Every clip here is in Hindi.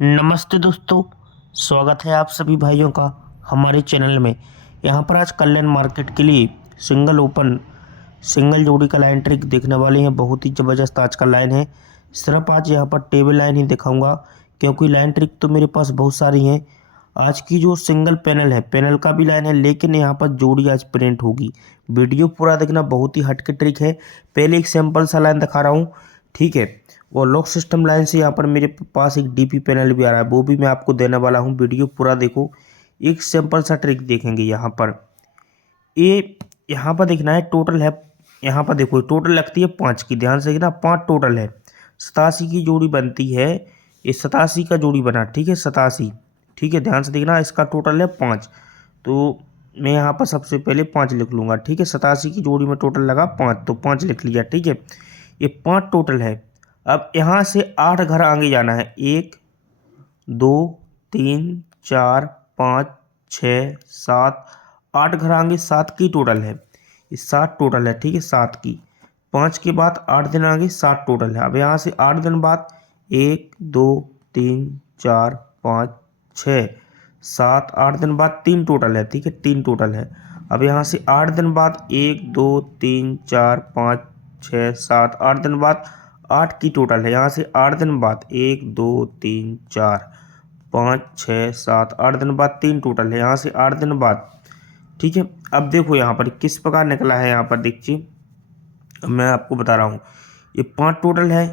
नमस्ते दोस्तों। स्वागत है आप सभी भाइयों का हमारे चैनल में। यहाँ पर आज कल्याण मार्केट के लिए सिंगल जोड़ी का लाइन ट्रिक देखने वाले हैं। बहुत ही ज़बरदस्त आज का लाइन है। सिर्फ आज यहाँ पर टेबल लाइन ही दिखाऊंगा क्योंकि लाइन ट्रिक तो मेरे पास बहुत सारी हैं। आज की जो सिंगल पैनल है, पैनल का भी लाइन है, लेकिन यहाँ पर जोड़ी आज प्रिंट होगी। वीडियो पूरा देखना, बहुत ही हटके ट्रिक है। पहले एक सिंपल सा लाइन दिखा रहा हूँ, ठीक है। वो लॉक सिस्टम लाइन से यहाँ पर मेरे पास एक डीपी पैनल भी आ रहा है, वो भी मैं आपको देने वाला हूँ। वीडियो पूरा देखो। एक सिंपल सा ट्रिक देखेंगे यहाँ पर। ये यहाँ पर देखना है टोटल है। यहाँ पर देखो टोटल लगती है 5 की, ध्यान से देखना 5 टोटल है। 87 की जोड़ी बनती है। ये 87 का जोड़ी बना, ठीक है, 87, ठीक है। ध्यान से देखना, इसका टोटल है 5। तो मैं यहाँ पर सबसे पहले 5 लिख लूँगा, ठीक है। 87 की जोड़ी में टोटल लगा 5, तो 5 लिख लिया, ठीक है। ये 5 टोटल है। अब यहाँ से 8 घर आगे जाना है। 1 2 3 4 5 6 7 8 घर आगे 7 की टोटल है। ये 7 टोटल है, ठीक है, 7 की। 5 के बाद 8 दिन आगे 7 टोटल है। अब यहाँ से 8 दिन बाद 1 2 3 4 5 6 7 8 दिन बाद 3 टोटल है, ठीक है, 3 टोटल है। अब यहाँ से 8 दिन बाद 1 2 3 4 5 6 7 8 दिन बाद 8 की टोटल है। यहाँ से 8 दिन बाद 1 2 3 4 5 6 7 8 दिन बाद 3 टोटल है। यहाँ से 8 दिन बाद, ठीक है। अब देखो यहाँ पर किस प्रकार निकला है। यहाँ पर देखिए, मैं आपको बता रहा हूँ। ये 5 टोटल है।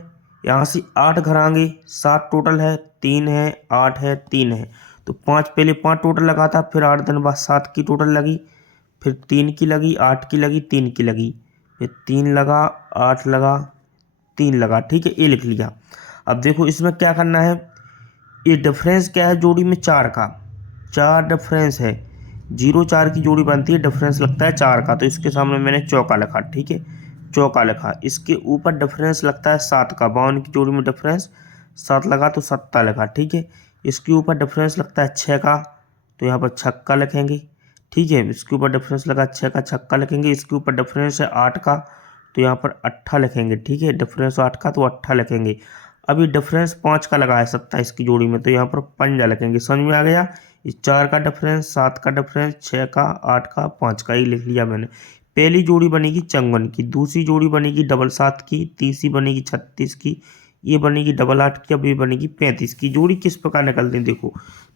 यहाँ से 8 घर आएंगे 7 टोटल है, 3 है, 8 है, 3 है। तो 5 पहले 5 टोटल लगा था, फिर 8 दिन बाद 7 की टोटल लगी, फिर 3 की लगी, 8 की लगी, 3 की लगी, फिर 3 लगा, 8 लगा, 3 लगा, ठीक है। ये लिख लिया। अब देखो इसमें क्या करना है। ये डिफरेंस क्या है जोड़ी में? 4 का। 4 डिफरेंस है। 0 4 की जोड़ी बनती है, डिफरेंस लगता है 4 का, तो इसके सामने मैंने चौका लिखा, ठीक है, चौका लिखा। इसके ऊपर डिफरेंस लगता है 7 का। 52 की जोड़ी में डिफरेंस 7 लगा तो 7 लिखा, ठीक है। इसके ऊपर डिफरेंस लगता है 6 का, तो यहाँ पर छक्का लिखेंगे, ठीक है। इसके ऊपर डिफरेंस लगा 6 का, छक्का लिखेंगे। इसके ऊपर डिफरेंस है 8 का, तो यहाँ पर 8 लिखेंगे, ठीक है। डिफरेंस 8 का तो 8 लिखेंगे। अभी डिफरेंस 5 का लगा है 27 की जोड़ी में, तो यहाँ पर 5 लिखेंगे। समझ में आ गया? इस 4 का डिफरेंस, 7 का डिफरेंस, 6 का, 8 का, 5 का, ये लिख लिया मैंने। पहली जोड़ी बनेगी 54 की, दूसरी जोड़ी बनेगी 7 की, तीसरी बनेगी 36 की, ये बनेगी 8 की, अब ये बनेगी 35 की। जोड़ी किस प्रकार निकलती है देखो।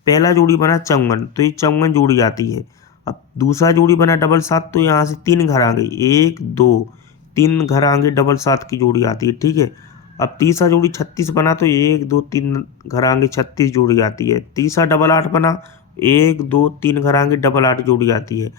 पहला जोड़ी बना 54, तो ये 54 जोड़ी आती है। अब दूसरा जोड़ी बना 7, तो यहाँ से 3 घर आ गई, 1 2 3 घर आगे 7 की जोड़ी आती है, ठीक है। अब तीसरा जोड़ी 36 बना, तो 1 2 3 घर आगे 36 जोड़ी आती है। तीसरा 8 बना, 1 2 3 घर आगे 8 जोड़ी आती है।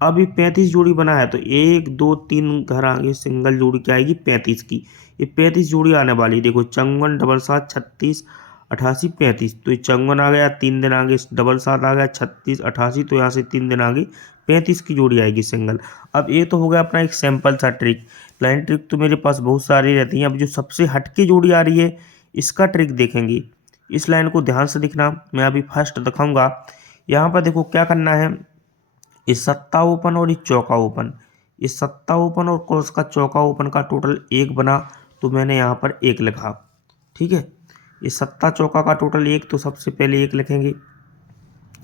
अब ये 35 जोड़ी बना है, तो 1 2 3 घर आगे सिंगल जोड़ी क्या आएगी? 35 की। ये 35 जोड़ी आने वाली। देखो 54 7 36 88 35, तो ये 54 आ गया, 3 दिन आगे 7 आ गया, 36 88, तो यहाँ से 3 दिन आगे 35 की जोड़ी आएगी सिंगल। अब ये तो हो गया अपना एक सैंपल सा ट्रिक। लाइन ट्रिक तो मेरे पास बहुत सारी रहती हैं। अब जो सबसे हटके जोड़ी आ रही है, इसका ट्रिक देखेंगे। इस लाइन को ध्यान से दिखना, मैं अभी फर्स्ट दिखाऊंगा। यहाँ पर देखो क्या करना है। ये सत्ता ओपन और ये चौका ओपन, ये सत्ता ओपन और क्रॉस का चौका ओपन का टोटल 1 बना, तो मैंने यहाँ पर 1 लिखा, ठीक है। ये सत्ता चौका का टोटल 1, तो सबसे पहले 1 लिखेंगे।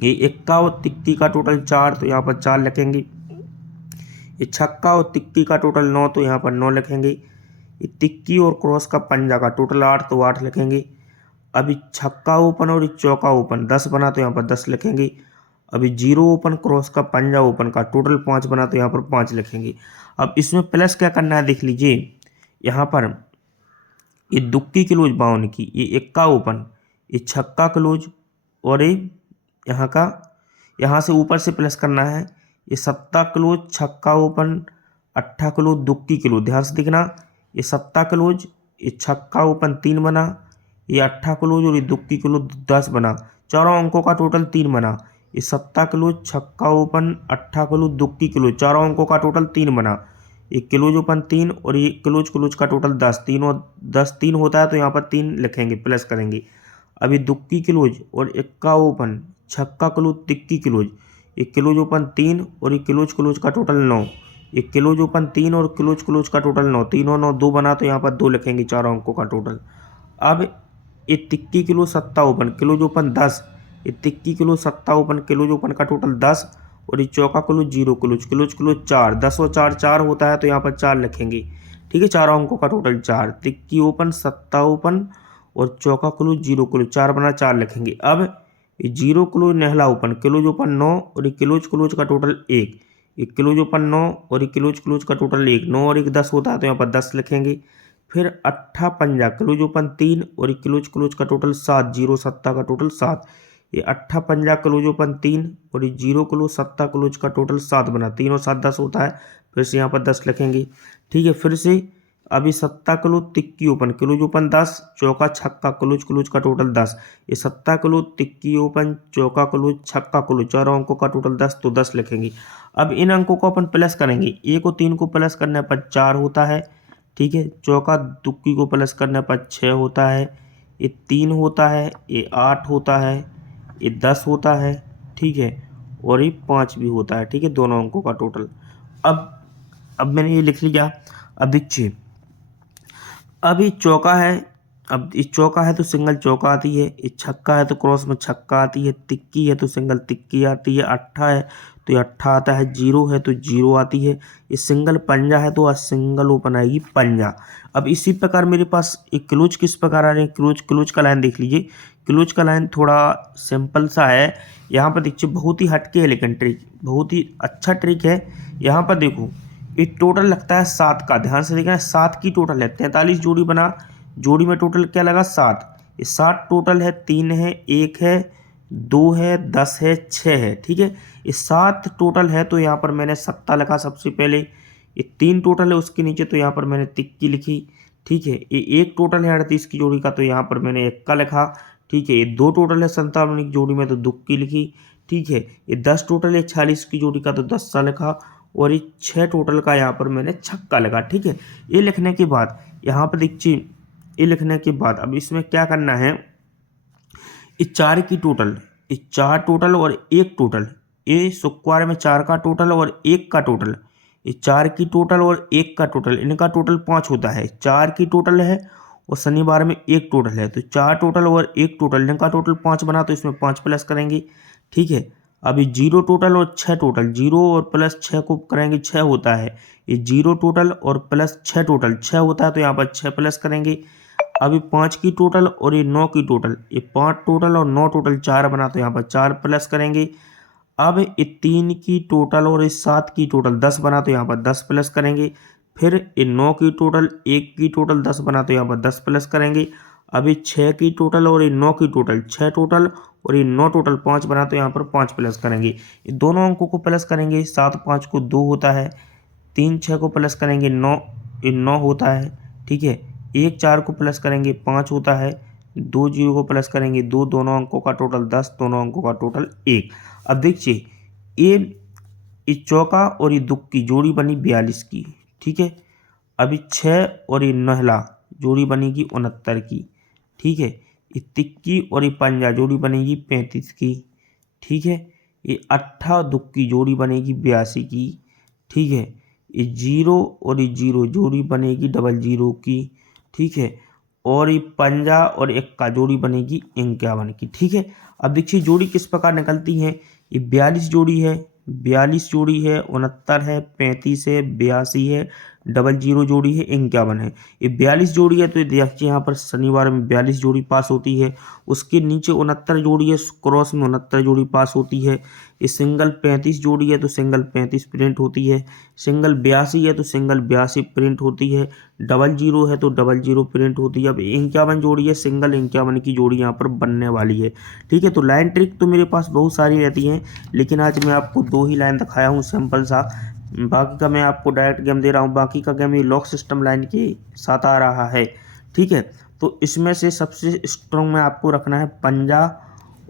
ये इक्का और तिक्की का टोटल 4, तो यहाँ पर 4 लिखेंगे। ये छक्का और तिक्की का टोटल 9, तो यहाँ पर 9 लिखेंगे। ये तिक्की और क्रॉस का पंजा का टोटल 8, तो 8 लिखेंगे। अभी छक्का ओपन और चौका ओपन 10 बना, तो यहाँ पर 10 लिखेंगे। अभी 0 ओपन क्रॉस का पंजा ओपन का टोटल 5 बना, तो यहाँ पर 5 लिखेंगे। अब इसमें प्लस क्या करना है देख लीजिए। यहाँ पर ये दुक्की क्लोज 52 की, ये इक्का ओपन, ये छक्का क्लोज, और ये यहाँ से ऊपर से प्लस करना है। ये सत्ता क्लोज, छक्का ओपन, अट्ठा क्लोज, दुक्की क्लोज। ध्यान से देखना, ये सत्ता क्लोज, ये छक्का ओपन 3 बना, ये अट्ठा क्लोज और ये दुक्की क्लोज 10 बना। चारों अंकों का टोटल 3 बना। ये सत्ता क्लोज, छक्का ओपन, अट्ठा क्लोज, दुक्की क्लोज, चारों अंकों का टोटल 3 बना। ये क्लोज ओपन 3 और ये क्लोज क्लोज का टोटल 10, तीनों 10 3 होता है, तो यहाँ पर 3 लिखेंगे, प्लस करेंगे। अभी दुक्की क्लोज और इक्का ओपन, छक्का क्लोज, तिक्की क्लोज, ये क्लोज ओपन 3 और ये क्लोज क्लोज का टोटल 9। ये क्लोज ओपन 3 और क्लोज क्लोज का टोटल 9, तीनों 9 2 बना, तो यहाँ पर 2 लिखेंगे चारों अंकों का टोटल। अब ये तिक्की किलो सत्ता ओपन किलो जो ओपन 10, ये तिक्की किलो सत्ता ओपन किलो जो ओपन का टोटल 10, और ये चौका किलो 0 किलो 4, 10 और 4 4 होता है तो यहाँ पर 4 लिखेंगे। ठीक है, चारों अंकों का टोटल 4, तिक्की ओपन सत्ता ओपन और चौका किलो 0 4 बना 4 लिखेंगे। अब ये 0 किलो नेहला ओपन किलो जो ओपन 9 और ये किलोज का टोटल 1, ये किलो जो ओपन 9 और ये किलोज का टोटल 1, 9 और 1 10 होता है तो यहाँ पर 10 लिखेंगे। फिर अट्ठा पंजा किलो जो ओपन 3 और ये किलोज का टोटल 7, 0 सत्ता का टोटल 7, ये अट्ठा पंजा किलो जो ओपन 3 और ये 0 किलो सत्ता किलोज का टोटल 7 बना, 3 और 7 10 होता है, फिर से यहाँ पर 10 लिखेंगे। ठीक है, फिर से अभी सत्ता किलो तिक्की ओपन किलो जो ओपन 10, चौका छक्का किलोज का टोटल 10, ये सत्ता किलो तिक्की ओपन चौका किलो छक्का किलो चारों अंकों का टोटल 10 तो 10 लिखेंगे। अब इन अंकों को अपन प्लस करेंगे, 1 और 3 को प्लस करने पर 4 होता है। ठीक है, चौका तुक्की को प्लस करने पर 6 होता है, ये 3 होता है, ये 8 होता है, ये 10 होता है। ठीक है, और ये 5 भी होता है। ठीक है, दोनों अंकों का टोटल। अब मैंने ये लिख लिया। अब देखिए, अब ये चौका है, अब ये चौका है तो सिंगल चौका आती है, ये छक्का है तो क्रॉस में छक्का आती है, तिक्की है तो सिंगल तिक्की आती है, अट्ठा है तो ये अट्ठा आता है, 0 है तो 0 आती है, ये सिंगल पंजा है तो सिंगल ओपन आएगी पंजा। अब इसी प्रकार मेरे पास एक क्लोज किस प्रकार आ रहे हैं, क्लोज का लाइन देख लीजिए। क्लोज का लाइन थोड़ा सिंपल सा है, यहाँ पर देखिए बहुत ही हटके है, लेकिन ट्रिक बहुत ही अच्छा ट्रिक है। यहाँ पर देखो ये टोटल लगता है 7 का, ध्यान से देखना 7 की टोटल है, 43 जोड़ी बना, जोड़ी में टोटल क्या लगा 7, ये 7 टोटल है, 3 है, 1 है, 2 है, 10 है, 6 है। ठीक है, ये 7 टोटल है तो यहाँ पर मैंने सत्ता लिखा सबसे पहले, ये 3 टोटल है उसके नीचे तो यहाँ पर मैंने तिक्की लिखी। ठीक है, ये 1 टोटल है 38 की जोड़ी का तो यहाँ पर मैंने एक्का लिखा। ठीक है, ये 2 टोटल है 57 की जोड़ी में तो दुक्की लिखी। ठीक है, ये 10 टोटल है 46 की जोड़ी का तो 10 सा लिखा, और ये 6 टोटल का यहाँ पर मैंने छक्का लगा। ठीक है, ये लिखने के बाद यहाँ पर देखिए, ये लिखने के बाद अब इसमें क्या करना है, ये 4 की टोटल, ये 4 टोटल और 1 टोटल, ये शुक्रवार में 4 का टोटल और 1 का टोटल, ये 4 की टोटल और 1 का टोटल, इनका टोटल 5 होता है। 4 की टोटल है और शनिवार में 1 टोटल है तो 4 टोटल और 1 टोटल, इनका टोटल 5 बना तो इसमें 5 प्लस करेंगे। ठीक है, अभी 0 टोटल और 6 टोटल, 0 और प्लस 6 को करेंगे 6 होता है, ये 0 टोटल और प्लस 6 टोटल 6 होता है तो यहाँ पर 6 प्लस करेंगे। अभी 5 की टोटल और ये 9 की टोटल, ये 5 टोटल और 9 टोटल 4 बना तो यहाँ पर 4 प्लस करेंगे। अब ये 3 की टोटल और ये 7 की टोटल 10 बना तो यहाँ पर 10 प्लस करेंगे। फिर ये 9 की टोटल 1 की टोटल 10 बना तो यहाँ पर 10 प्लस करेंगे। अभी 6 की टोटल और ये 9 की टोटल 6 टोटल और ये 9 टोटल 5 बना तो यहाँ पर 5 प्लस करेंगे। ये दोनों अंकों को प्लस करेंगे, 7 5 को 2 होता है, 3 6 को प्लस करेंगे 9, ये 9 होता है। ठीक है, 1 4 को प्लस करेंगे 5 होता है, 2 0 को प्लस करेंगे 2, दोनों अंकों का टोटल 10, दोनों अंकों का टोटल 1। अब देखिए ये चौका और ये दुख की जोड़ी बनी 42 की। ठीक है, अभी 6 और ये नहला जोड़ी बनेगी 69 की। ठीक है, ये तिक्की और ये पंजा जोड़ी बनेगी 35 की। ठीक है, ये अट्ठा दुख की जोड़ी बनेगी 82 की। ठीक है, ये 0 और ये 0 जोड़ी बनेगी 00 की। ठीक है, और ये पंजा और एक्का जोड़ी बनेगी 51 की। ठीक है, अब देखिए जोड़ी किस प्रकार निकलती है, ये 42 जोड़ी है, 42 जोड़ी है, 69 है, 35 है, 82 है, 00 जोड़ी है, 51 है। ये 42 जोड़ी है तो ये देखिए यहाँ पर शनिवार में 42 जोड़ी पास होती है, उसके नीचे 69 जोड़ी है, क्रॉस में 69 जोड़ी पास होती है। ये सिंगल 35 जोड़ी है तो सिंगल 35 प्रिंट होती है, सिंगल 82 है तो सिंगल 82 प्रिंट होती है, 00 है तो 00 प्रिंट होती है। अब 51 जोड़ी है, सिंगल 51 की जोड़ी यहाँ पर बनने वाली है। ठीक है, तो लाइन ट्रिक तो मेरे पास बहुत सारी रहती हैं, लेकिन आज मैं आपको 2 ही लाइन दिखाया हूँ सिंपल सा, बाकी का मैं आपको डायरेक्ट गेम दे रहा हूँ। बाकी का गेम ये लॉक सिस्टम लाइन के साथ आ रहा है। ठीक है, तो इसमें से सबसे स्ट्रॉन्ग में आपको रखना है पंजा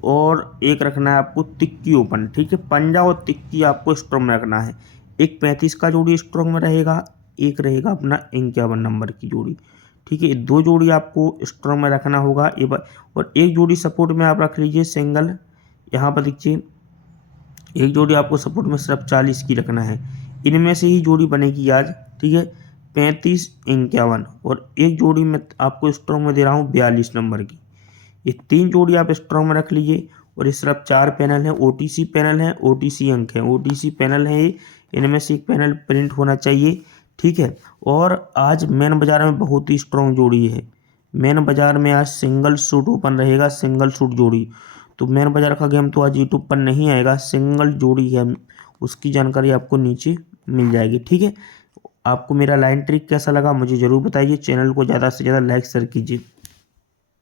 और एक रखना है आपको तिक्की ओपन। ठीक है, पंजा और तिक्की आपको स्ट्रॉन्ग में रखना है। एक 35 का जोड़ी स्ट्रॉन्ग में रहेगा, एक रहेगा अपना 51 नंबर की जोड़ी। ठीक है, 2 जोड़ी आपको स्ट्रॉन्ग में रखना होगा, और एक जोड़ी सपोर्ट में आप रख लीजिए सिंगल। यहाँ पर देखिए एक जोड़ी आपको सपोर्ट में सिर्फ 40 की रखना है, इनमें से ही जोड़ी बनेगी आज। ठीक है, 35 51, और एक जोड़ी में आपको स्ट्रॉन्ग में दे रहा हूँ 42 नंबर की। ये 3 जोड़ी आप स्ट्रॉन्ग में रख लीजिए। और ये सिर्फ 4 पैनल हैं, OTC पैनल हैं, OTC अंक हैं, OTC पैनल हैं ये, इनमें से एक पैनल प्रिंट होना चाहिए, ठीक है। और आज मेन बाज़ार में बहुत ही स्ट्रॉन्ग जोड़ी है। मेन बाज़ार में आज सिंगल सूट ओपन रहेगा, सिंगल सूट जोड़ी। तो मेन बाज़ार का गेम तो आज यूट्यूब पर नहीं आएगा, सिंगल जोड़ी है, उसकी जानकारी आपको नीचे मिल जाएगी, ठीक है। आपको मेरा लाइन ट्रिक कैसा लगा मुझे ज़रूर बताइए। चैनल को ज़्यादा से ज़्यादा लाइक शेयर कीजिए।